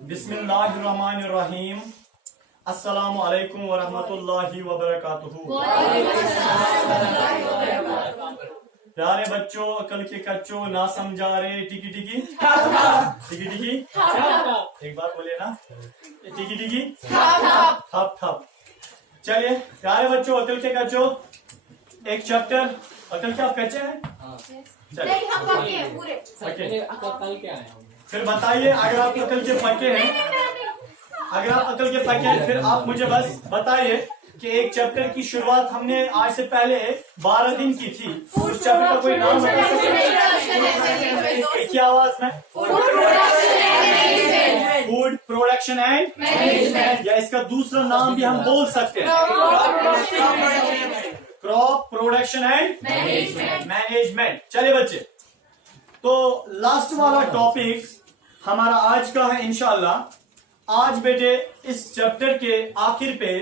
बिस्मिल्लाहिर्रहमानिर्रहीम। अस्सलामु अलैकुम वरहमतुल्लाहि वबरकातुहू। प्यारे बच्चों, अकल के कच्चों, ना समझा रहे टिकी टिकी टिकी टिकी एक बार बोले ना, टिकी टिकी थप थप। चलिए प्यारे बच्चों, अकल के कच्चों, एक चैप्टर अकल के आप कच्चे हैं? चलिए फिर बताइए, अगर आप अकल के पक्के हैं, अगर आप अकल के पक्के हैं फिर आप मुझे बस बताइए कि एक चैप्टर की शुरुआत हमने आज से पहले 12 दिन की थी, उस चैप्टर का कोई नाम बता सकते? क्या आवाज में? फूड प्रोडक्शन एंड मैनेजमेंट, या इसका दूसरा नाम भी हम बोल सकते हैं क्रॉप प्रोडक्शन एंड मैनेजमेंट। चलिए बच्चे, तो लास्ट वाला टॉपिक हमारा आज का है इंशाअल्लाह। आज बेटे इस चैप्टर के आखिर पे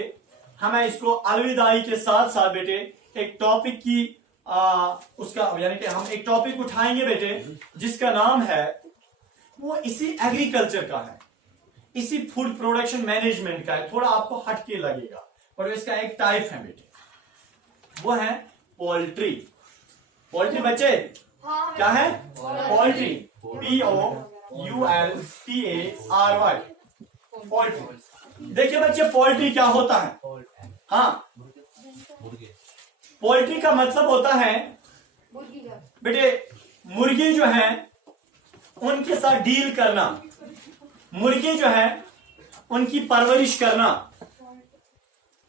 हमें इसको अलविदाई के साथ साथ बेटे एक टॉपिक की उसका यानी कि हम एक टॉपिक उठाएंगे बेटे, जिसका नाम है, वो इसी एग्रीकल्चर का है, इसी फूड प्रोडक्शन मैनेजमेंट का है। थोड़ा आपको हटके लगेगा पर इसका एक टाइप है बेटे, वो है पोल्ट्री। पोल्ट्री बच्चे क्या है? Poultry, POULTRY, poultry. देखिए बच्चे, पोल्ट्री क्या होता है? हाँ, पोल्ट्री का मतलब होता है बेटे मुर्गी जो है उनके साथ डील करना, मुर्गी जो है उनकी परवरिश करना,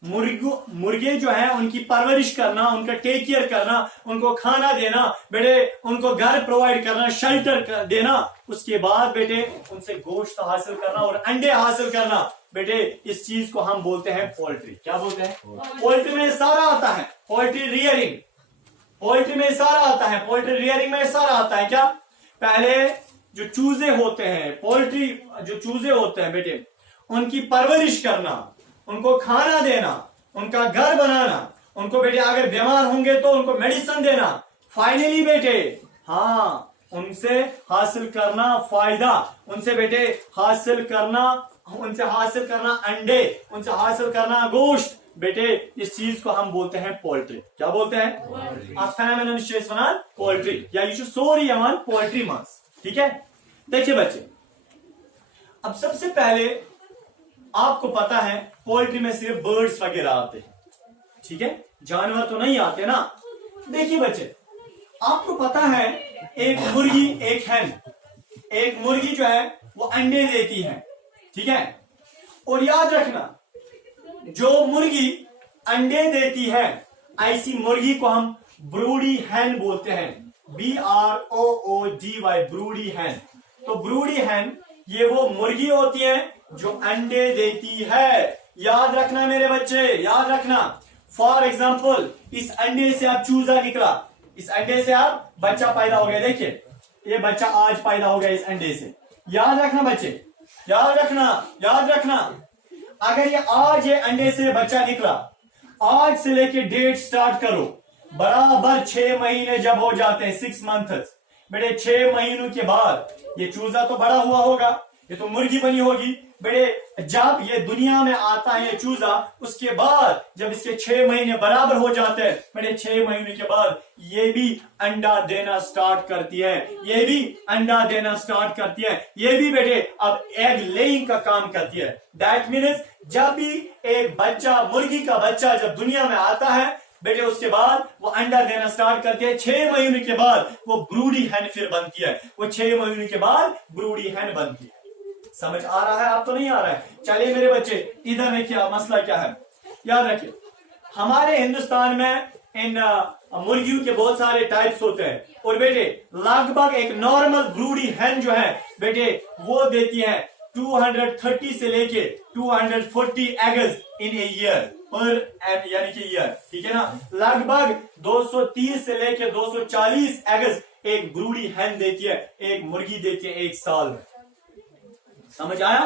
मुर्गे जो है उनकी परवरिश करना, उनका टेक केयर करना, उनको खाना देना बेटे, उनको घर प्रोवाइड करना, शेल्टर देना, उसके बाद बेटे उनसे गोश्त हासिल करना और अंडे हासिल करना। बेटे इस चीज को हम बोलते हैं पोल्ट्री। क्या बोलते हैं? पोल्ट्री में सारा आता है, पोल्ट्री रियरिंग, पोल्ट्री में सारा आता है, पोल्ट्री रियरिंग में सारा आता है। क्या? पहले जो चूजे होते हैं, पोल्ट्री जो चूजे होते हैं बेटे, उनकी परवरिश करना, उनको खाना देना, उनका घर बनाना, उनको बेटे अगर बीमार होंगे तो उनको मेडिसिन देना, फाइनली बेटे हाँ उनसे हासिल करना फायदा, उनसे बेटे हासिल करना, उनसे हासिल करना अंडे, उनसे हासिल करना गोश्त। बेटे इस चीज को हम बोलते हैं पोल्ट्री। क्या बोलते हैं? पोल्ट्री, या you should sorry Aman poultry मांस। ठीक है, देखिए बच्चे, अब सबसे पहले आपको पता है पोल्ट्री में सिर्फ बर्ड्स वगैरह आते हैं, ठीक है, जानवर तो नहीं आते ना। देखिए बच्चे, आपको पता है एक मुर्गी, एक हैन, एक मुर्गी जो है वो अंडे देती है, ठीक है, और याद रखना जो मुर्गी अंडे देती है ऐसी मुर्गी को हम ब्रूडी हैन बोलते हैं, BROODY, ब्रूडी हैन। तो ब्रूडी हैन ये वो मुर्गी होती है जो अंडे देती है। याद रखना मेरे बच्चे, याद रखना। फॉर एग्जाम्पल, इस अंडे से आप चूजा निकला, इस अंडे से आप बच्चा पैदा हो गया। देखिए ये बच्चा आज पैदा हो गया इस अंडे से। याद रखना बच्चे, याद रखना, याद रखना, अगर ये आज ये अंडे से बच्चा निकला, आज से लेके डेट स्टार्ट करो, बराबर 6 महीने जब हो जाते हैं, 6 मंथ्स बेटे, 6 महीनों के बाद ये चूजा तो बड़ा हुआ होगा, ये तो मुर्गी बनी होगी बेटे। जब ये दुनिया में आता है ये चूजा, उसके बाद जब इसके 6 महीने बराबर हो जाते हैं बेटे, 6 महीने के बाद ये भी अंडा देना स्टार्ट करती है, ये भी अंडा देना स्टार्ट करती है, ये भी बेटे अब एग लेइंग का काम करती है। दैट मीन्स जब भी एक बच्चा, मुर्गी का बच्चा जब दुनिया में आता है बेटे, उसके बाद वो अंडा देना स्टार्ट करती है। 6 महीने के बाद वो ब्रूडी हैन फिर बनती है, वो 6 महीने के बाद ब्रूडी हैन बनती है। समझ आ रहा है? आप तो नहीं आ रहा है? चलिए मेरे बच्चे, इधर देखिए मसला क्या है। याद रखिए, हमारे हिंदुस्तान में इन मुर्गियों के बहुत सारे टाइप्स होते हैं, और बेटे लगभग एक नॉर्मल ब्रूडी हैन जो है बेटे वो देती है 230 से लेके 240 एग्स इन ए ईयर, पर यानी कि ईयर, ठीक है ना। लगभग 230 से लेके 240 एग्स एक ब्रूडी हैन देती है, एक मुर्गी देती है एक साल में। समझ आया?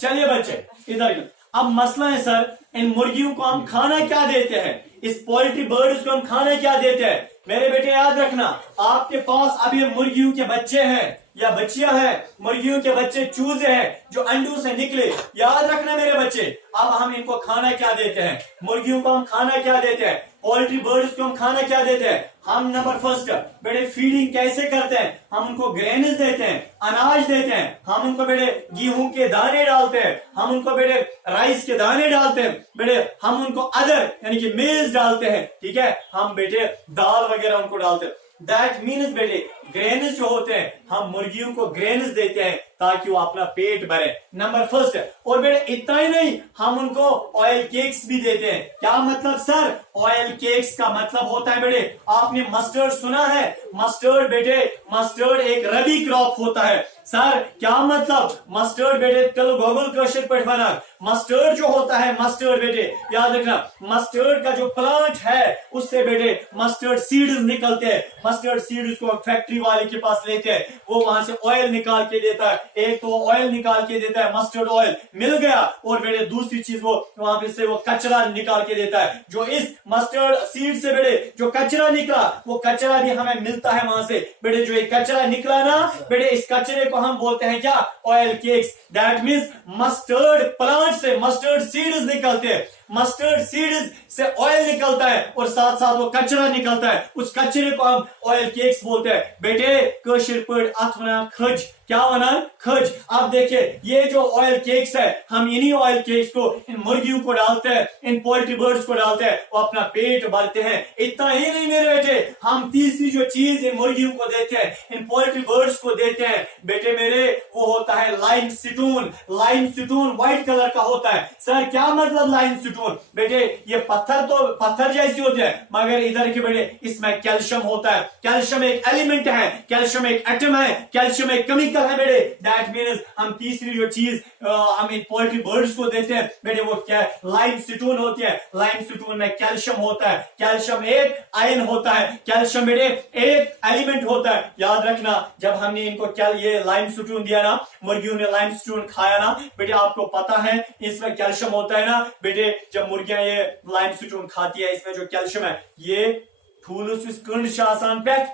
चलिए बच्चे इधर, अब मसला है सर, इन मुर्गियों को हम खाना क्या देते हैं, इस पोल्ट्री बर्ड्स को हम खाना क्या देते हैं? मेरे बेटे याद रखना, आपके पास अभी मुर्गियों के बच्चे हैं, या बच्चियां हैं, मुर्गियों के बच्चे चूजे हैं जो अंडों से निकले। याद रखना मेरे बच्चे, अब हम इनको खाना क्या देते हैं, मुर्गियों को हम खाना क्या देते हैं, पोल्ट्री बर्ड्स को हम खाना क्या देते हैं। हम नंबर फर्स्ट बेटे फीडिंग कैसे करते हैं, हम उनको ग्रेन्स देते हैं, अनाज देते हैं, हम उनको बेटे गेहूं के दाने डालते हैं, हम उनको बेटे राइस के दाने डालते हैं, बेटे हम उनको अदर यानी कि मेज डालते हैं, ठीक है, हम बेटे दाल वगैरह उनको डालते हैं। दैट मीन्स बेटे ग्रेन्स जो होते हैं हम मुर्गियों को ग्रेन्स देते हैं ताकि वो अपना पेट भरे, नंबर फर्स्ट। और बेटे इतना ही नहीं, हम उनको ऑयल केक्स भी देते हैं। क्या मतलब सर, ऑयल केक्स का मतलब होता है बेटे, आपने मस्टर्ड सुना है, मस्टर्ड बेटे, मस्टर्ड एक रबी क्रॉप होता है। सर क्या मतलब मस्टर्ड बेटे, चलो गूगल क्वेश्चन पर बना, मस्टर्ड जो होता है, मस्टर्ड बेटे याद रखना, मस्टर्ड का जो प्लांट है उससे बेटे मस्टर्ड सीड्स निकलते हैं। मस्टर्ड सीड्स को फैक्ट्री वाले के पास लेते हैं, वो वहां से ऑयल निकाल के देता है। एक तो ऑयल निकाल के देता है, मस्टर्ड ऑयल मिल गया, और बेटे दूसरी चीज वो वहां पे से वो कचरा निकाल के देता है। जो इस मस्टर्ड सीड से बेटे जो कचरा निकला, वो कचरा भी हमें मिलता है वहां से। बेटे जो एक कचरा निकला ना बेटे, इस कचरे को हम बोलते हैं क्या, oil cakes. That means mustard plant से मस्टर्ड सीड्स निकलते हैं, मस्टर्ड सीड्स से ऑयल निकलता है और साथ साथ वो कचरा निकलता है, उस कचरे को हम ऑयल केक्स बोलते हैं। बेटे कशिर पड़ अथ वनान खज, क्या वनान खज। अब देखिए ये जो ऑयल केक्स है, हम इन्हीं ऑयल केक्स को इन मुर्गियों को डालते हैं, इन पोल्ट्री बर्ड्स को डालते हैं, वो अपना पेट भरते हैं। इतना ही नहीं मेरे बेटे, हम तीसरी जो चीज इन मुर्गियों को देते हैं, इन पोल्ट्री बर्ड्स को देते हैं बेटे मेरे, वो होता है लाइम सिटून। लाइम सिटून व्हाइट कलर का होता है। सर क्या मतलब लाइम सिटून, बेटे ये पत्थर तो पत्थर जैसी होते हैं, मगर इधर के बेटे इसमें कैल्शियम होता है। कैल्शियम एक एलिमेंट है, कैल्शियम एक एटम है, कैल्शियम एक केमिकल है बेटे। दैट मीन्स हम तीसरी जो चीज हम इन पोल्ट्री बर्ड्स को देते हैं बेटे, वो क्या है, लाइम सिटून होती है। लाइम सिटून में कैल्शियम होता है, कैल्शियम एक आयन होता है, कैल्शियम बेटे एक एलिमेंट होता है। याद रखना जब हमने इनको क्या ये लाइम सिटून दिया ना, मुर्गियों ने लाइम सिटून खाया ना बेटे, आपको पता है इसमें कैल्शियम होता है ना बेटे। जब मुर्गियां ये लाइम सिटून खाती है, इसमें जो कैल्शियम है, ये थूलुस कंड शासान पेट,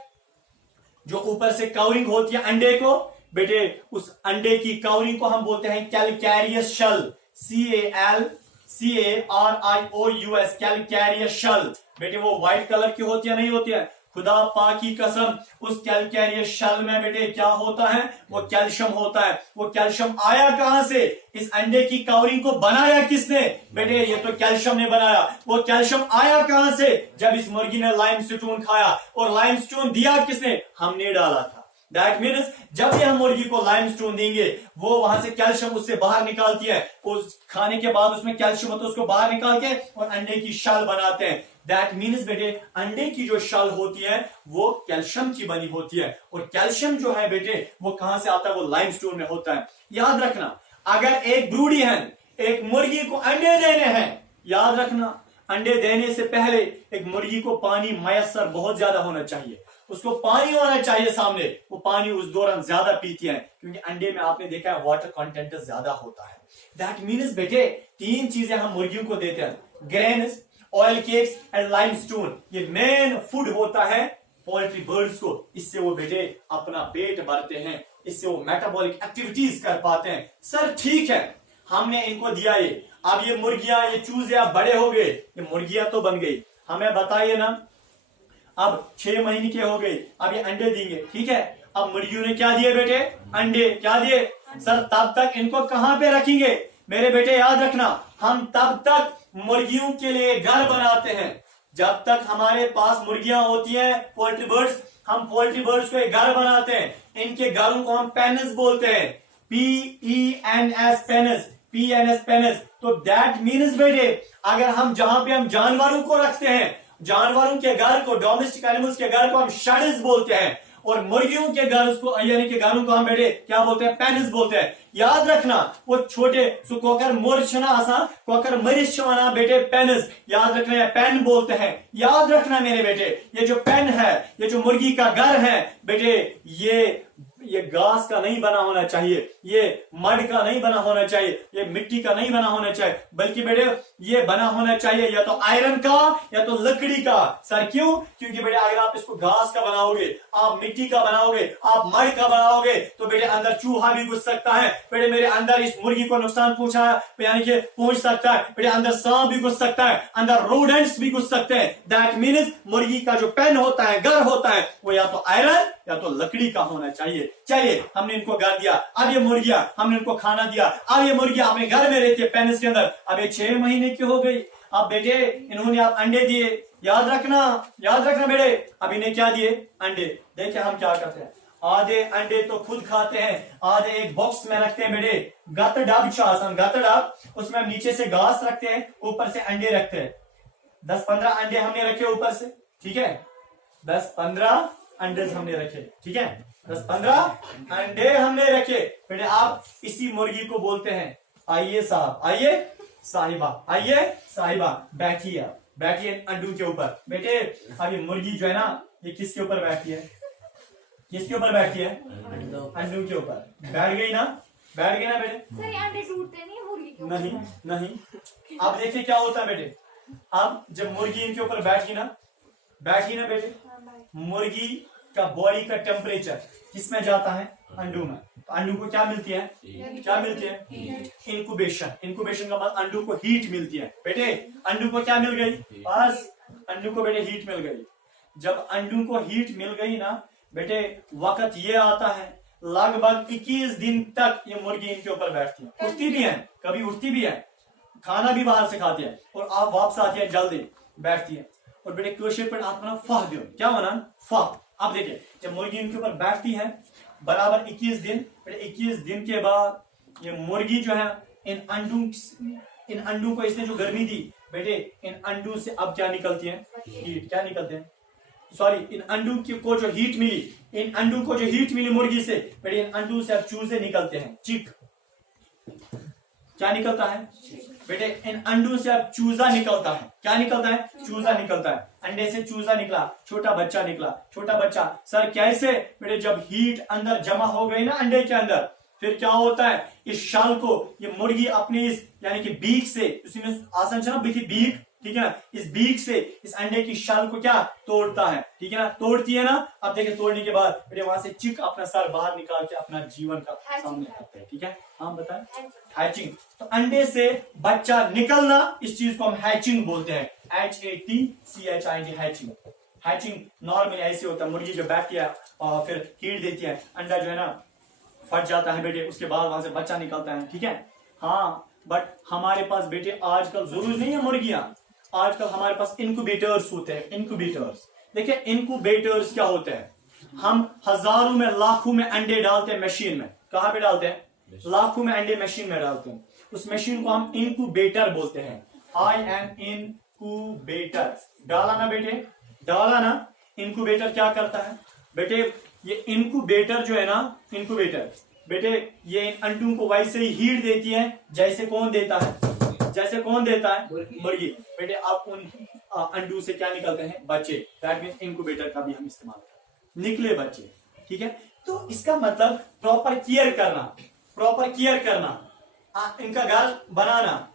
जो ऊपर से कवरिंग होती है अंडे को बेटे, उस अंडे की कवरिंग को हम बोलते हैं कैलकैरियस शल, CALCARIOUS, कैलकैरियस शल। बेटे वो व्हाइट कलर की होती है, नहीं होती है, खुदा पाक की कसम, उस कैलकैरियस शल में बेटे क्या होता है, वो कैल्शियम होता है। वो कैल्शियम आया कहां से, इस अंडे की कवरिंग को बनाया किसने बेटे, ये तो कैल्शियम ने बनाया। वो कैल्शियम आया कहां से, जब इस मुर्गी ने लाइम सिटून खाया, और लाइम सिटून दिया किसने, हमने डाला था। दैट मीन्स जब भी हम मुर्गी को लाइम स्टोन देंगे, वो वहां से कैल्शियम उससे बाहर निकालती है, उस खाने के बाद उसमें कैल्शियम होता है, उसको बाहर निकाल के और अंडे की शल बनाते हैं। दैट मीन्स बेटे अंडे की जो शल होती है वो कैल्शियम की बनी होती है, और कैल्शियम जो है बेटे वो कहां से आता है, वो लाइम स्टोन में होता है। याद रखना अगर एक ब्रूडी हैन एक मुर्गी को अंडे देने हैं, याद रखना अंडे देने से पहले एक मुर्गी को पानी मयसर बहुत ज्यादा होना चाहिए, उसको पानी होना चाहिए सामने, वो पानी उस दौरान ज्यादा पीती है, क्योंकि अंडे में आपने देखा है वाटर कंटेंट ज्यादा होता है। दैट मीन्स बेटे तीन चीजें हम मुर्गियों को देते हैं, grains, oil cakes and limestone. ये मेन फूड होता है पोल्ट्री बर्ड्स को, इससे वो बेटे अपना पेट भरते हैं, इससे वो मेटाबॉलिक एक्टिविटीज कर पाते हैं। सर ठीक है हमने इनको दिया ये, अब ये मुर्गियां ये चूजे अब बड़े हो गए, ये मुर्गियां तो बन गई, हमें बताइए ना अब 6 महीने के हो गए, अब ये अंडे देंगे, ठीक है। अब मुर्गियों ने क्या दिए बेटे, अंडे, क्या दिए सर, तब तक इनको कहां पे रखेंगे मेरे बेटे, याद रखना हम तब तक मुर्गियों के लिए घर बनाते हैं, जब तक हमारे पास मुर्गियां होती हैं पोल्ट्री बर्ड्स, हम पोल्ट्री बर्ड्स को एक घर बनाते हैं। इनके घरों को हम पेनस बोलते हैं, PENS पेनस, PNS पेनस। तो दैट मीन्स बेटे अगर हम जहां पे हम जानवरों को रखते हैं, जानवरों के घर को, डोमेस्टिक एनिमल्स के घर को हम शेड्स बोलते हैं, और मुर्गियों के घर उसको यानी कि घरों को हम बेटे क्या बोलते हैं, पेनस बोलते हैं। याद रखना वो छोटे कोकर मोरछना आसा कोकर मरिश वाना बेटे पेनस, याद रखना है पेन बोलते हैं। याद रखना मेरे बेटे ये जो पेन है, ये जो मुर्गी का घर है बेटे, ये ये घास का नहीं बना होना चाहिए, ये मड का नहीं बना होना चाहिए, ये मिट्टी का नहीं बना होना चाहिए, बल्कि बेटे ये बना होना चाहिए या तो आयरन का या तो लकड़ी का। सर क्यों? क्योंकि बेटे अगर आप इसको घास का बनाओगे, आप मिट्टी का बनाओगे, आप मड का बनाओगे तो बेटे अंदर चूहा भी घुस सकता है, बेटे मेरे अंदर इस मुर्गी को नुकसान पहुंचा यानी कि पहुंच सकता है, बेटे अंदर सांप भी घुस सकता है, अंदर रोडेंट्स भी घुस सकते हैं। दैट मीन्स मुर्गी का जो पेन होता है, घर होता है, वो या तो आयरन या तो लकड़ी का होना चाहिए। चलिए हमने इनको घर दिया, अब ये मुर्गियां हमने इनको खाना दिया, अब ये मुर्गियां अपने घर में रहती है पेनिस के अंदर। अब ये 6 महीने की हो गई, अब बेटे इन्होंने आप अंडे दिए, याद रखना बेटे, अब इन्हें क्या दिए? अंडे। देखिए हम क्या करते हैं, आधे अंडे तो खुद खाते हैं, आधे एक बॉक्स में रखते हैं बेटे, गत डब, उसमें हम नीचे से घास रखते हैं, ऊपर से अंडे रखते हैं। 10-15 अंडे हमने रखे ऊपर से, ठीक है, 10-15 अंडे हमने रखे, ठीक है, 10-15 अंडे हमने रखे। बेटे आप इसी मुर्गी को बोलते हैं आइए साहब, आइए साहिबा, आइए साहिबा, बैठिए अंडू के ऊपर। बेटे अब ये मुर्गी जो है ना, ये किसके ऊपर बैठती है? किसके ऊपर बैठती है? अंडू के ऊपर। बैठ गई ना बेटे? सर अंडे टूटते नहीं मुर्गी के ऊपर? नहीं। अब देखिए क्या होता है बेटे, अब जब मुर्गी इनके ऊपर बैठी ना बेटे, मुर्गी का बॉडी का टेम्परेचर किसमें जाता है? अंडू में। तो अंडू को क्या मिलती है? इंक्यूबेशन का मतलब अंडू को हीट मिलती है। बेटे अंडू को क्या मिल गई? बस अंडू को बेटे हीट मिल गई। जब अंडू को हीट मिल गई ना बेटे, वक्त ये आता है लगभग 21 दिन तक ये मुर्गी इनके ऊपर बैठती है, उठती भी है, कभी उठती भी है, खाना भी बाहर से खाती है और आप वापस आती है, जल्दी बैठती है। और बेटे क्वेश्चन पर आप मना फाह दो, क्या मना? फाह। अब देखिए जब मुर्गी इनके ऊपर बैठती है बराबर 21 दिन, बेटे 21 दिन के बाद ये मुर्गी जो है इन अंडू को इसने जो गर्मी दी बेटे, इन अंडू से अब क्या निकलती है? हीट। क्या निकलते हैं? सॉरी, इन अंडू को जो हीट मिली, मुर्गी से बेटे, इन अंडू से अब चूजे निकलते हैं, चिक। क्या निकलता है बेटे? इन अंडू से अब चूजा निकलता है। क्या निकलता है? चूजा निकलता है। अंडे से चूजा निकला, छोटा बच्चा। सर कैसे? बेटे जब हीट अंदर जमा हो गई ना अंडे के अंदर, फिर क्या होता है, इस शाल को ये मुर्गी अपनी इस यानी कि बीक से, उसमें आसान ना बीक, ठीक है ना, इस बीक से इस अंडे की शाल को क्या तोड़ता है, ठीक है ना, तोड़ती है ना। अब देखिए तोड़ने के बाद बेटे वहां से चिक अपना सर बाहर निकाल के अपना जीवन का सामने आता है, ठीक है। हाँ बताएं, हैचिंग। तो अंडे से बच्चा निकलना, इस चीज को हम हैचिंग बोलते हैं, HATCHING, हैचिंग। नॉर्मली ऐसे होता है, मुर्गी जो बैठती है और फिर हीट देती है, अंडा जो है ना फट जाता है बेटे, उसके बाद वहां से बच्चा निकलता है, ठीक है। हाँ बट हमारे पास बेटे आजकल जरूर नहीं है मुर्गियां, आजकल हमारे पास इंक्यूबेटर्स होते हैं। इंक्यूबेटर्स देखिए, इंक्यूबेटर्स क्या होते हैं, हम हजारों में लाखों में अंडे डालते हैं मशीन में। कहां पे डालते हैं? लाखों में अंडे मशीन में डालते हैं। उस मशीन को हम इंक्यूबेटर बोलते हैं, IN इंक्यूबेटर। डाला ना बेटे, डाला ना। इंक्यूबेटर क्या करता है बेटे, ये इंक्यूबेटर जो है ना, इंक्यूबेटर बेटे ये अंडों को वैसे ही हीट देती है जैसे कौन देता है? मुर्गी। बेटे अब उन अंडों से क्या निकलते हैं? बच्चे। दैट मीन्स इंक्यूबेटर का भी हम इस्तेमाल करते हैं, निकले बच्चे, ठीक है। तो इसका मतलब प्रॉपर केयर करना, इनका घर बनाना,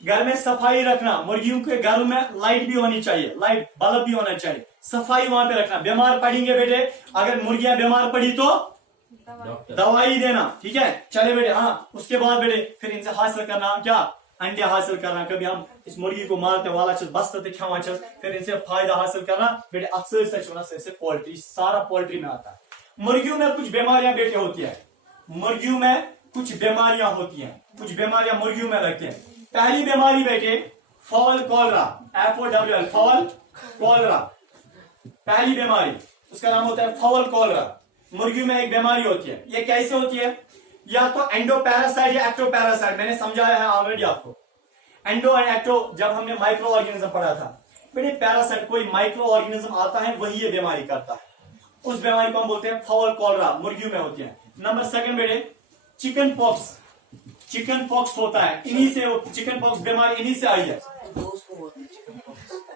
घर में सफाई रखना। मुर्गियों के घरों में लाइट भी होनी चाहिए, लाइट बल्ब भी होना चाहिए, सफाई वहां पे रखना। बीमार पड़ेंगे बेटे, अगर मुर्गियां बीमार पड़ी तो दवाई देना, ठीक है। चले बेटे, हाँ उसके बाद बेटे फिर इनसे हासिल करना क्या? अंडे हासिल करना। कभी हम इस मुर्गी को मारते वाला चीज बस फिर इनसे फायदा हासिल करना बेटे। अक्सर से पोल्ट्री, सारा पोल्ट्री में आता है। मुर्गियों में कुछ बीमारियां बेटे होती है, मुर्गियों में कुछ बीमारियां होती हैं, कुछ बीमारियां मुर्गियों में लगती हैं। पहली बीमारी बेटे fall cholera, FOWL, fall cholera. पहली बीमारी उसका नाम होता है फॉल कॉलरा। मुर्गियों में एक बीमारी होती है, ये कैसे होती है? या तो एंडोपैरासाइट या एक्टोपैरासाइट। मैंने समझाया है ऑलरेडी आपको, एंडो और एक्टो जब हमने माइक्रो ऑर्गेनिज्म पढ़ा था बेटे। पैरासाइट कोई माइक्रो ऑर्गेनिज्म आता है, वही ये बीमारी करता है। उस बीमारी को हम बोलते हैं फॉल कॉलरा, मुर्गियों में होती है। नंबर 2 बेटे चिकन पॉक्स होता है, इन्हीं से चिकन पॉक्स बीमारी इन्हीं से आई है।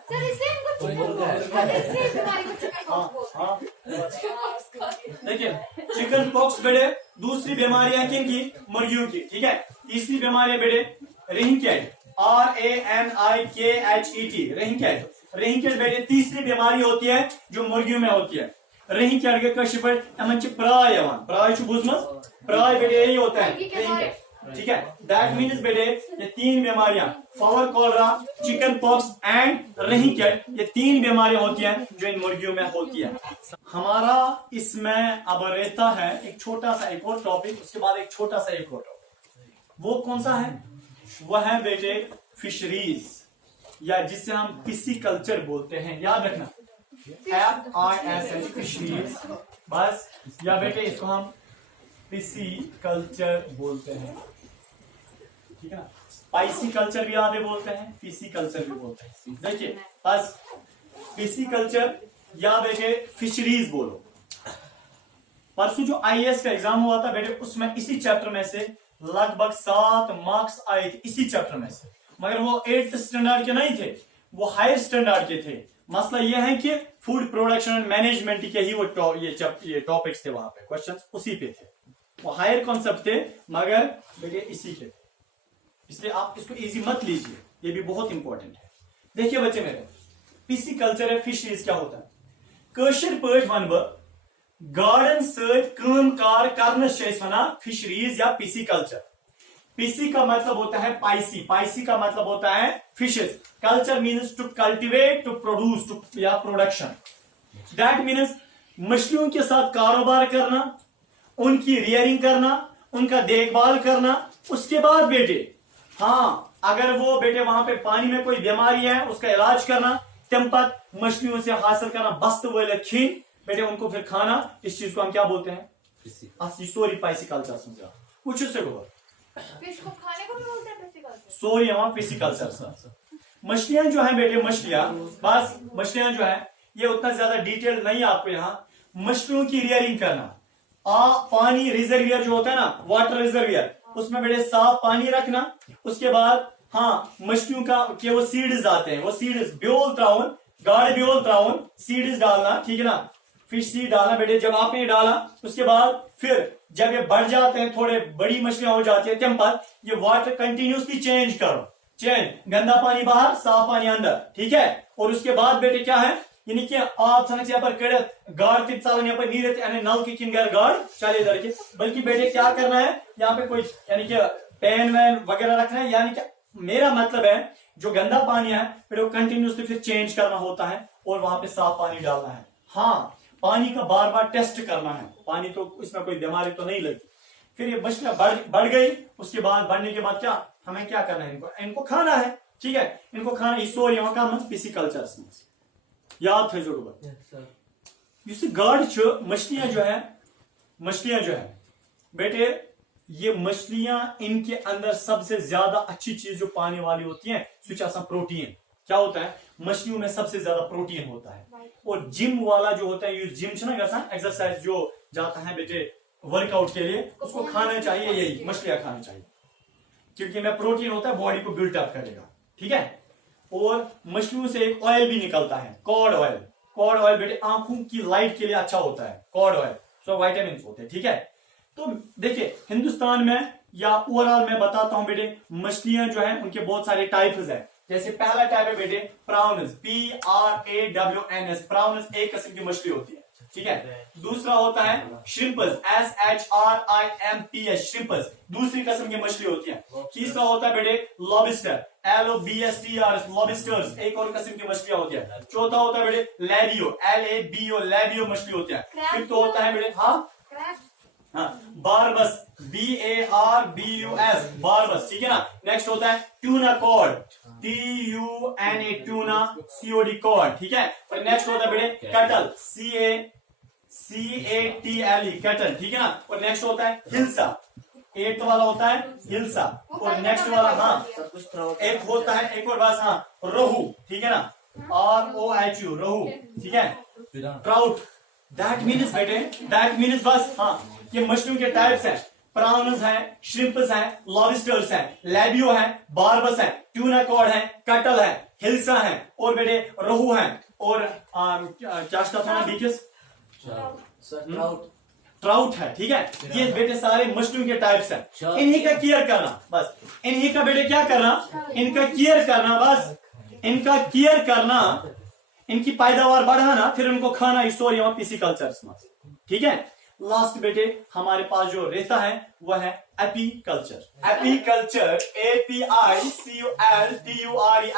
सर इसलिए इनको इसलिए इस बीमारी को चिकन पॉक्स बोलते हैं। देखिए चिकन पॉक्स बेटे दूसरी बीमारियां किन की? मुर्गियों की। ठीक है, तीसरी बीमारी बेटे रिंकेट, RANIKHET, रिंकेट। रिंकेट बेटे तीसरी बीमारी होती है जो मुर्गियों में होती है। रिंकेट के कश पर अमन च प्राय यवान, प्राय छु बुझमस, प्राय बेटे यही होता है रिंकेट। ठीक है, दैट मीन्स बेटे ये तीन बीमारियां फावर कॉलरा, चिकन पॉक्स एंड रिंकेट, ये तीन बीमारियां होती हैं जो इन मुर्गियों में होती है। हमारा इसमें अब रहता है एक छोटा सा एक और टॉपिक, उसके बाद एक छोटा सा एक और टॉपिक। वो कौन सा है? वह है बेटे फिशरीज, या जिसे हम पिसीकल्चर बोलते हैं। याद रखना FISH फिशरीज, बस, या बेटे इसको हम पिसीकल्चर बोलते हैं। ठीक है ना, स्पाइसी कल्चर भी आधे बोलते हैं, पीसी कल्चर भी बोलते हैं। देखिए बस पिसीकल्चर या बेटे फिशरीज बोलो। परसों जो IAS का एग्जाम हुआ था बेटे, उसमें इसी चैप्टर में से लगभग 7 मार्क्स आए थे, इसी चैप्टर में से। मगर वो 8th स्टैंडर्ड के नहीं थे, वो हायर स्टैंडर्ड के थे। मसला ये है कि फूड प्रोडक्शन एंड मैनेजमेंट के ही वो ये टॉपिक्स थे, वहां पे क्वेश्चंस उसी पे थे। वो हायर कॉन्सेप्ट थे मगर बेटे इसी के थे, इसलिए आप इसको इजी मत लीजिए, ये भी बहुत इंपॉर्टेंट है। देखिए बच्चे मेरे, पिसीकल्चर है फिशरीज क्या होता है? कशर पट वन गार्डन सकार करना फिशरीज या पिसीकल्चर। पीसी का मतलब होता है पाइसी, पाइसी का मतलब होता है fishes. Culture means to cultivate, to produce, to या प्रोडक्शन। दैट मीन्स मछलियों के साथ कारोबार करना, उनकी रियरिंग करना, उनका देखभाल करना। उसके बाद बेटे हाँ, अगर वो बेटे वहां पे पानी में कोई बीमारी है उसका इलाज करना, तंपत मछलियों से हासिल करना बस्त वाले खीन बेटे, उनको फिर खाना। इस चीज को हम क्या बोलते हैं? सॉरी पाइसिकल्चर समझा कुछ उससे फिश को खाने को भी बोलते हैं पिसीकल्चर। सॉरी वहां पिसीकल्चर। मछलियां जो है बेटे, मछलियां बस मछलियां जो है ये उतना ज्यादा डिटेल नहीं आपको यहाँ। मछलियों की रियरिंग करना, पानी रिजर्वियर जो होता है ना, वाटर रिजर्वियर, उसमें बेटे साफ पानी रखना। उसके बाद हाँ, मछलियों का के वो सीड्स आते हैं, वो सीड्स ब्योल त्राउन, गाढ़ ब्योल त्राउन, सीड्स डालना। ठीक है ना, फिश सीड डालना बेटे। जब आपने डाला उसके बाद फिर जब ये बढ़ जाते हैं, थोड़े बड़ी मछलियां हो जाती है, तब पर ये वाटर कंटिन्यूसली चेंज करो, चेंज, गंदा पानी बाहर, साफ पानी अंदर। ठीक है, और उसके बाद बेटे क्या है, यानी कि आप समझ यहाँ पर कड़े गाड़ के चालन यहाँ पर नहीं रहते, यानी नल की किन गाड़ चले इधर के, बल्कि बेटे क्या करना है यहाँ पे कोई यानी कि पैन वैन वगैरह रखना है। यानी कि मेरा मतलब है जो गंदा पानी है फिर वो कंटिन्यूसली फिर चेंज करना होता है और वहां पे साफ पानी डालना है। हाँ, पानी का बार बार टेस्ट करना है, पानी तो इसमें कोई बीमारी तो नहीं लगी। फिर ये मछलियां बढ़ गई, उसके बाद बढ़ने के बाद क्या हमें क्या करना है, इनको खाना है। ठीक है, इनको खाना इसोर यहाँ का पिसीकल्चर याद थे जो गार्ड मछलियां जो है बेटे, ये मछलियां इनके अंदर सबसे ज्यादा अच्छी चीज जो पाने वाली होती है सुचा प्रोटीन। क्या होता है, मछलियों में सबसे ज्यादा प्रोटीन होता है। और जिम वाला जो होता है, जिम एक्सरसाइज जो जाता है बेटे वर्कआउट के लिए, उसको खाना चाहिए यही मछलियां खानी चाहिए, क्योंकि में प्रोटीन होता है, बॉडी को बिल्टअप करेगा। ठीक है, और मछलियों से एक ऑयल भी निकलता है, कॉड ऑयल। कॉड ऑयल बेटे आंखों की लाइट के लिए अच्छा होता है, कॉड ऑयल, सो वाइटामिन होते हैं। ठीक है, तो देखिए हिंदुस्तान में या ओवरऑल मैं बताता हूं बेटे, मछलियां जो है उनके बहुत सारे टाइप्स है। जैसे पहला टाइप है बेटे प्राउन्स, PRAWNS, प्राउन्स एक किस्म की मछली होती है। ठीक है, दूसरा होता है श्रिम्पस, SHRIMPS, श्रिम्पस, दूसरी किस्म की मछली होती है। तीसरा होता है बेटे लॉबस्टर, LOBSTR, लॉबस्टर्स, एक और किस्म की मछलियां होती है। चौथा होता है बेटे लैबियो, LABO, लैबियो मछली होती है। फिर तो होता है बेटे बारबस, BARBUS, बारबस। ठीक है ना, नेक्स्ट होता है tuna cod, TUNA, tuna, COD cod. ठीक है, और नेक्स्ट होता है बेटे कटल, CATLE, कटल। ठीक है ना, और नेक्स्ट होता है हिल्सा, 8th वाला होता है हिल्सा। और नेक्स्ट वाला एक होता है एक और बस रोहू। ठीक है ना, ROHU, रोहू। ठीक है, ट्राउट। दैट मीन्स बेटे, दैट मीन्स बस ये मछलियों के टाइप्स हैं। प्रॉन्स हैं, श्रिम्प्स हैं, लॉबस्टर्स हैं, लैबियो हैं, बार्बस हैं, ट्यूना कॉड हैं, कटल है, हिल्सा हैं, और बेटे रोहू हैं, और क्या स्टफ है बीचेस, ट्राउट है। ठीक है, ये बेटे सारे मछलियों के टाइप्स हैं। इन्हीं का केयर करना, बस इन्हीं का बेटे क्या करना, इनका केयर करना, बस इनका केयर करना, इनकी पैदावार बढ़ाना, फिर उनको खाना, स्टोर या पिसिकल्चर। ठीक है, लास्ट बेटे हमारे पास जो रहता है वह है एपीकल्चर। Apiculture, APICULTURE,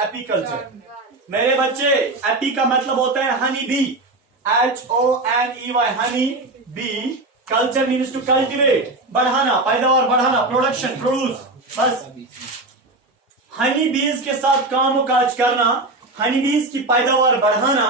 apiculture. मेरे बच्चे, एपी का मतलब होता है honey bee, HONEY, honey bee. Culture means to cultivate, बढ़ाना, पैदावार बढ़ाना, प्रोडक्शन, प्रोड्यूस। बस हनी बीज के साथ काम काज करना, हनी बीज की पैदावार बढ़ाना,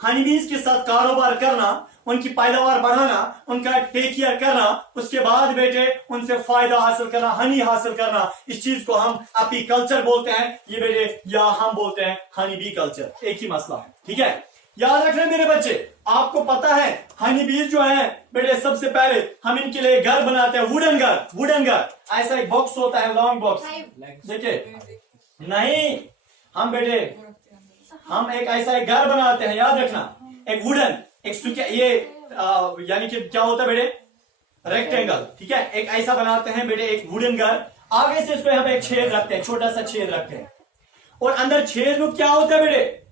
हनी बीज के साथ कारोबार करना, उनकी पैदावार बढ़ाना, उनका टेक केयर करना, उसके बाद बेटे उनसे फायदा हासिल करना, हनी हासिल करना। इस चीज को हम एपीकल्चर बोलते हैं, ये बेटे, या हम बोलते हैं हनी बी कल्चर, एक ही मसला है। ठीक है, याद रखना मेरे बच्चे, आपको पता है हनी बीज जो है बेटे, सबसे पहले हम इनके लिए घर बनाते हैं, वुडन घर। वुडन घर ऐसा एक बॉक्स होता है, लॉन्ग बॉक्स, देखिए, नहीं, हम बेटे हम एक ऐसा एक घर बनाते हैं, याद रखना, एक वुडन, एक ये यानी कि क्या होता है बेटे, रेक्टेंगल। ठीक है, एक ऐसा बनाते हैं बेटे, एक वुडन घर। आगे से इसको यहाँ पे एक छेद रखते हैं, छोटा सा छेद रखते हैं, और अंदर छेद में क्या होता है बेटे,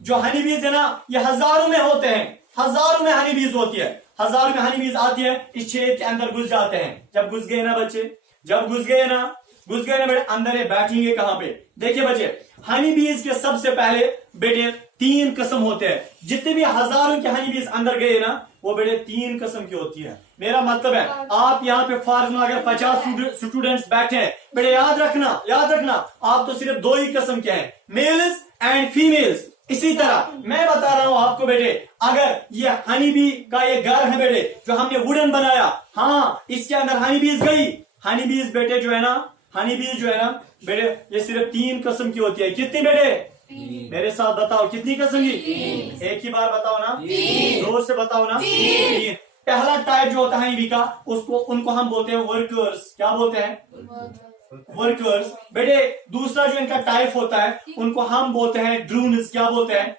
जो हनी बीज है ना, ये हजारों में होते हैं, हजारों में हनी बीज होती है, हजारों में हनी बीज आती है, इस छेद के अंदर घुस जाते हैं। जब घुस गए ना बच्चे, जब घुस गए ना बेटे, अंदर ये बैठेंगे कहां पे, देखिए बच्चे, हनी बीज के सबसे पहले बेटे 3 किस्म होते हैं। जितने भी हजारों के हनी बीज अंदर गए ना, वो बेटे 3 किस्म की होती है। मेरा मतलब है, आप यहाँ पे फॉर्म अगर 50 स्टूडेंट्स बैठे हैं बेटे, याद रखना, याद रखना, आप तो सिर्फ 2 ही किस्म के हैं, मेल्स एंड फीमेल्स। इसी तरह मैं बता रहा हूं आपको बेटे, अगर ये हनी बी का ये घर है बेटे, जो हमने वुडन बनाया, हाँ, इसके अंदर हनी बीज गई। हनी बीज बेटे जो है ना, हनी बीज जो है ना बेटे, ये सिर्फ 3 किस्म की होती है। कितनी बेटे, मेरे साथ बताओ, कितनी किस्म की, एक ही बार बताओ ना, जोर से बताओ ना, 3। पहला टाइप जो होता है हनी बी का, उनको हम बोलते हैं वर्कर्स। क्या बोलते हैं, वर्कर्स बेटे। दूसरा जो इनका टाइप होता है, उनको हम बोलते हैं ड्रोन्स। क्या बोलते हैं,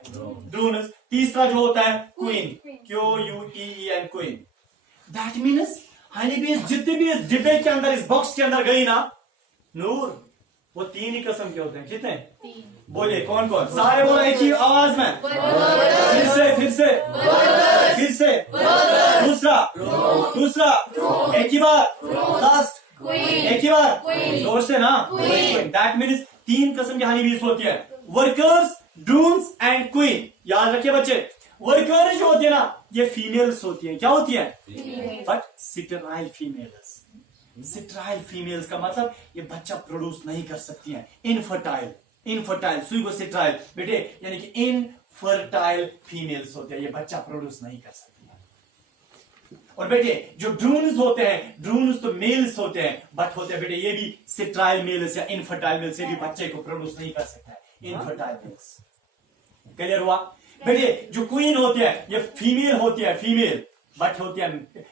ड्रोन्स। तीसरा जो होता है queen, QUEEN, queen. That means Honey बीज जितने भी इस डिब्बे के अंदर, इस बॉक्स के अंदर गई ना नूर, वो 3 ही किस्म के होते हैं। कितने, बोलिए कौन कौन, सारे बोलो एक ही आवाज में, फिर से फिर से फिर से, दूसरा एक ही बार, लास्ट एक ही बार, जोर से ना। दैट मीन्स 3 किस्म की हनी बीज होती है, वर्कर्स, ड्रोन्स एंड क्वीन। याद रखिए बच्चे, वर्कर्स जो होती है ना, ये फीमेल्स होती है। क्या होती है, but sterile females. Sterile females का मतलब ये बच्चा प्रोड्यूस नहीं कर सकती हैं। इनफर्टाइल, इनफर्टाइल, सुइगो स्टेराइल बेटे, यानी कि इनफर्टाइल फीमेल्स होते हैं, ये बच्चा प्रोड्यूस नहीं कर सकती है। और बेटे जो ड्रोन्स होते हैं, ड्रोन्स तो मेल्स होते हैं, बट होते हैं बेटे ये भी स्टेराइल मेल्स या इनफर्टाइल मेल्स, ये भी बच्चे को प्रोड्यूस नहीं कर सकता है, इनफर्टाइल मेल्स। क्लियर हुआ बेटे। जो क्वीन होती है ये फीमेल होती है, फीमेल, बट होती है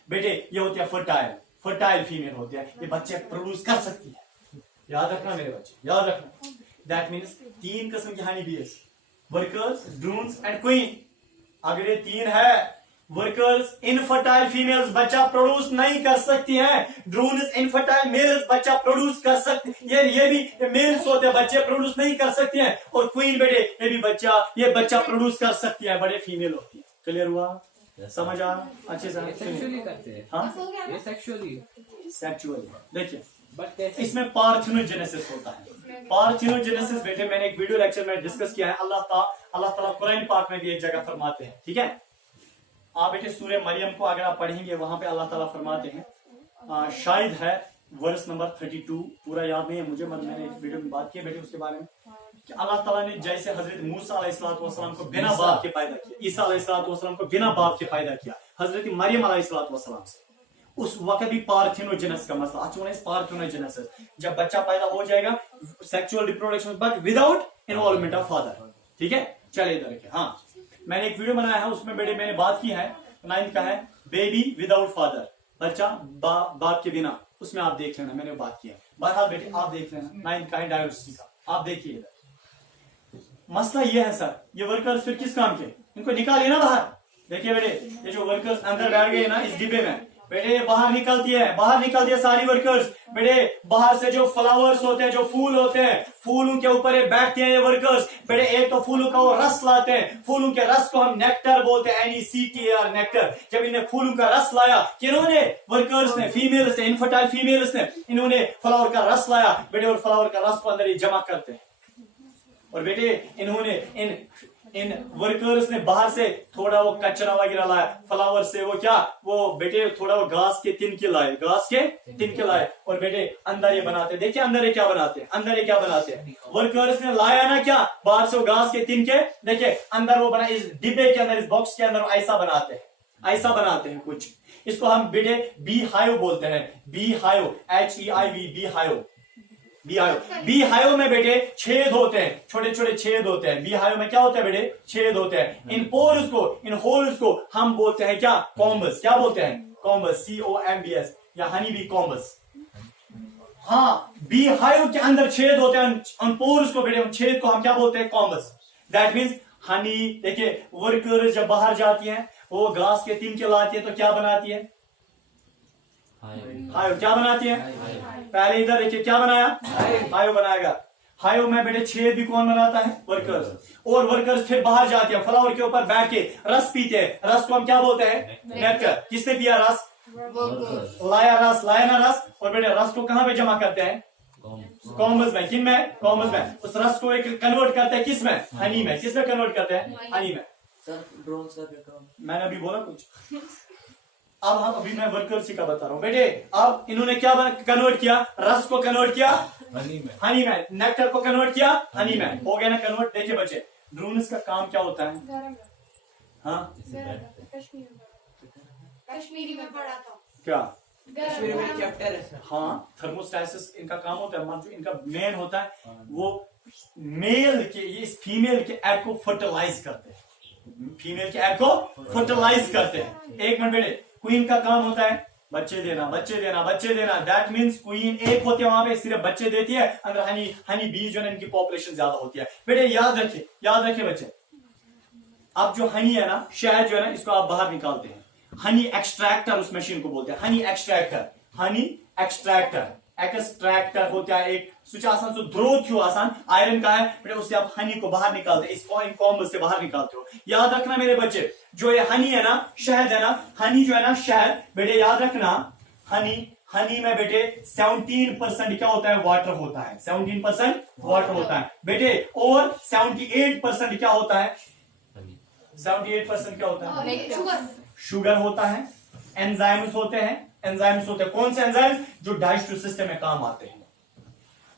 बेटे, ये होती है फर्टाइल, फर्टाइल फीमेल होती है, ये बच्चे प्रोड्यूस कर सकती है। याद रखना मेरे बच्चे, याद रखना। दैट मीन्स 3 किस्म की हनी बीज, वर्कर्स, ड्रोन्स एंड क्वीन। अगर ये 3 है, वर्कर्स इनफर्टाइल फीमेल्स बच्चा प्रोड्यूस नहीं कर सकती हैं, ड्रोन्स इनफर्टाइल मेल्स बच्चा प्रोड्यूस कर सकते, ये भी मेल्स होते हैं, बच्चे प्रोड्यूस नहीं कर सकते हैं। और क्वीन बेटे ये भी ये बच्चा प्रोड्यूस कर सकती है, बड़े फीमेल होती है। क्लियर हुआ, समझ आ अच्छे से, सेक्सुअली करते हैं, हाँ ये सेक्सुअली देखिए, बट कैसे, इसमें पार्थेनोजेनेसिस होता है। पार्थेनोजेनेसिस बेटे मैंने एक वीडियो लेक्चर में डिस्कस किया है। अल्लाह ताला कुरान पाक में भी एक जगह फरमाते हैं। ठीक है, आप बेटे सूरह मरियम को अगर आप पढ़ेंगे, वहां पे अल्लाह ताला फरमाते हैं, शायद है वर्स नंबर 32, पूरा याद नहीं है मुझे, मैंने एक वीडियो में बात की बेटे उसके बारे में, कि अल्लाह ताला ने जैसे हजरत मूसा अलैहिस्सलाम को बिना बाप के पैदा किया, ईसा अलैहिस्सलाम को बिना बाप के पैदा किया, हजरत मरियम अलैहिस्सलाम से, उस वक्त भी पार्थेनोजेनेसिस का मसला, पार्थेनोजेनेसिस, जब बच्चा पैदा हो जाएगा, sexual reproduction but without involvement of father. ठीक है, चलिए इधर के, हाँ मैंने एक वीडियो बनाया है, उसमें मैंने बात की है 9th का है, बेबी विदाउट फादर, बच्चा बाप के बिना। उसमें आप देख लेना, मैंने बात किया। बहरहाल बेटे आप देख लेना 9 काइंड डाइवर्सिटी का, आप देखिए। मसला ये है सर, ये वर्कर्स फिर किस काम के, इनको निकालिए ना बाहर। देखिए बेटे, ये जो वर्कर्स अंदर बैठ गए ना इस डिब्बे में, बेटे ये बाहर निकलती है, बाहर निकलती है सारी वर्कर्स। बेटे बाहर से जो फ्लावर्स होते हैं, जो फूल होते हैं, फूलों के ऊपर ये बैठते हैं ये वर्कर्स। बेटे एक तो फूलों का वो रस लाते हैं, फूलों के रस को हम नेक्टर बोलते हैं, NECTAR नेक्टर। जब इन्हें फूलों का रस लाया, किन्होंने, वर्कर्स ने, फीमेल्स ने, इनफर्टाइल फीमेल्स ने, इन्होंने फ्लावर का रस लाया बेटे, और फ्लावर का रस को अंदर ये जमा करते हैं। और बेटे इन्होंने इन वर्कर्स ने बाहर से थोड़ा वो कचरा वगैरह लाया फ्लावर से, वो क्या, वो बेटे थोड़ा वो घास के तिनके लाए, घास के तिनके लाए, और बेटे अंदर ये बनाते। देखिए अंदर ये क्या बनाते हैं, अंदर ये क्या बनाते हैं, वर्कर्स ने लाया ना क्या, बाहर से वो घास के तिनके, देखिए अंदर वो बना, इस डिब्बे के अंदर, इस बॉक्स के अंदर ऐसा बनाते हैं, ऐसा बनाते हैं कुछ। इसको हम बेटे बी हाइव बोलते हैं, bee hive, HEIV, bee hive. Bee hive में बेटे छेद होते हैं, छोटे छोटे छेद होते हैं। बी हाइव में क्या होता है बेटे, छेद होते हैं। इन पोर्स को, इन होल्स को हम बोलते हैं क्या, कॉम्बस। क्या बोलते हैं, कॉम्बस, COMBS, या हनी बी कॉम्बस। हाँ, बी हाइव के अंदर छेद होते हैं, उन पोर्स को बेटे, उन छेद को हम क्या बोलते हैं, कॉम्बस। That means Honey. देखिए वर्कर जब बाहर जाती हैं, वो घास के तिनके लाती है, तो क्या बनाती है, हाइव। क्या बनाती है, पहले इधर देखिए क्या बनाया, हाइव बनाएगा। हाइव में बेटे छेद भी कौन बनाता है, वर्कर्स। और वर्कर्स फिर बाहर जाते हैं, फ्लावर के ऊपर बैठ के रस पीते हैं। रस को हम क्या बोलते हैं, नेक्टर। किसने पिया रस, लाया रस, लाया ना रस, और बेटे रस को कहां पे जमा करते हैं, कॉम्बस में। किन में, कॉम्बस में। उस रस को एक कन्वर्ट करते हैं किस में, हनी में। किस में कन्वर्ट करते हैं, हनी में। सर ड्रोन का क्या काम, मैंने अभी बोला कुछ। अब हम अभी मैं वर्कर्स का बता रहा हूं बेटे। अब इन्होंने क्या कन्वर्ट किया, रस को कन्वर्ट किया हनी में, नेक्टर को कन्वर्ट किया हनी में, हो गया ना कन्वर्ट। देखिए बच्चे, ड्रोन्स का काम क्या होता है, हाँ कश्मीरी में पढ़ा था क्या, कश्मीरी में चैप्टर है सर। हाँ थर्मोस्टैसिस इनका काम होता है। जो इनका मेन होता है वो मेल के, ये इस फीमेल के एग को फर्टिलाइज करते हैं, फीमेल के एग को फर्टिलाइज करते हैं। एक मिनट बेटे, क्वीन का काम होता है बच्चे देना, बच्चे देना, बच्चे देना। दैट मीन्स क्वीन एक होती है वहां पे, सिर्फ बच्चे देती है। अगर हनी बी जो है इनकी पॉपुलेशन ज्यादा होती है। बेटे याद रखिए, याद रखिए बच्चे। अब जो हनी है ना, शहद जो है ना, इसको आप बाहर निकालते हैं, हनी एक्सट्रैक्टर उस मशीन को बोलते हैं, Honey extractor. Honey extractor, extractor होता है एक स्विच आसान से द्रो थ्यो आसान आयरन का है बेटे, उससे आप हनी को बाहर निकालते हैं, इसको इन कॉम्बस से बाहर निकालते हो। याद रखना मेरे बच्चे, जो ये हनी है ना, शहद है ना, हनी जो है ना शहद, बेटे याद रखना, हनी में बेटे 17% क्या होता है, वाटर होता है। 17% वाटर होता है बेटे, और 78% क्या होता है, 78% क्या होता है, शुगर होता है। एंजाइम्स होते हैं, एंजाइम्स होते हैं। कौन से एंजाइम्स, जो डाइजेस्टिव सिस्टम में काम आते हैं।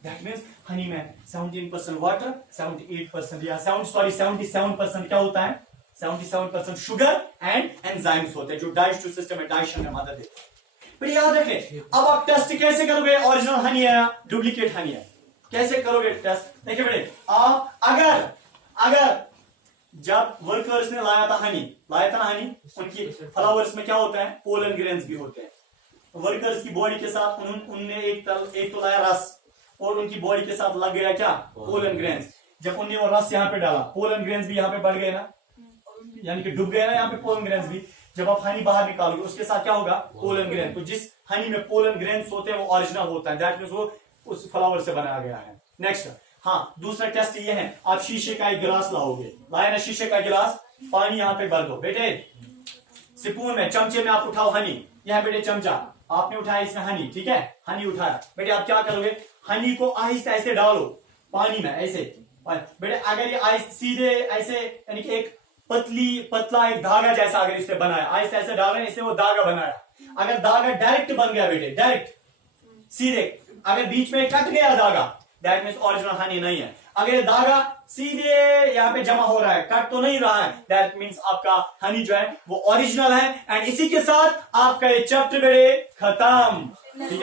दैट मीन्स हनी में 17% वाटर, 78% या 77% क्या होता है, 77% शुगर एंड एंजाइम्स होते हैं, जो डाइजेस्टिव सिस्टम में डाइजेशन में मदद देते हैं। फिर याद रखें, अब आप टेस्ट कैसे करोगे, ओरिजिनल हनी है या डुप्लीकेट हनी है, कैसे करोगे टेस्ट। देखिए बेटे, आप अगर जब वर्कर्स ने लाया था हनी, लाया था ना हनी, उनकी फ्लावर्स में क्या होता है, पोलन ग्रेन्स भी होते हैं। वर्कर्स की बॉडी के साथ उनने एक तो लाया रस, और उनकी बॉडी के साथ लग गया क्या, पोलन ग्रेन्स। जब उनने वो रस यहाँ पे डाला, पोलन ग्रेन्स भी यहाँ पे बढ़ गए ना, यानी कि डूब गया ना यहाँ पे पोलन ग्रेन्स भी। जब आप हनी बाहर निकालोगे, उसके साथ क्या होगा, पोलन ग्रेन। तो जिस हनी में पोलन ग्रेन्स होते हैं वो ओरिजिनल होता है, दैट मींस वो उस फ्लावर से बनाया गया है। नेक्स्ट, हाँ दूसरा टेस्ट ये है, आप शीशे का एक गिलास लाओगे, लाए ना शीशे का गिलास, पानी यहाँ पे भर दो बेटे, स्पून में, चमचे में आप उठाओ हनी, यह बेटे चमचा आपने उठाया, इसमें हनी, ठीक है, हनी उठाया बेटे, आप क्या करोगे, हनी को आहिस्ते आहिस्ते डालो पानी में ऐसे बेटे। अगर ये सीधे ऐसे, यानी कि एक पतला एक धागा जैसा अगर इससे बनाया, आहिस्ते आहिस्ते डाल रहे हैं, इससे वो धागा बनाया। अगर धागा डायरेक्ट बन गया बेटे, डायरेक्ट सीधे, अगर बीच में कट गया धागा, दैट मीन्स ओरिजिनल हनी नहीं है। अगर धागा सीधे यहाँ पे जमा हो रहा है, कट तो नहीं रहा है, दैट मीन्स आपका हनी जो है वो ओरिजिनल है। एंड इसी के साथ आपका ये चैप्टर बेटे खत्म।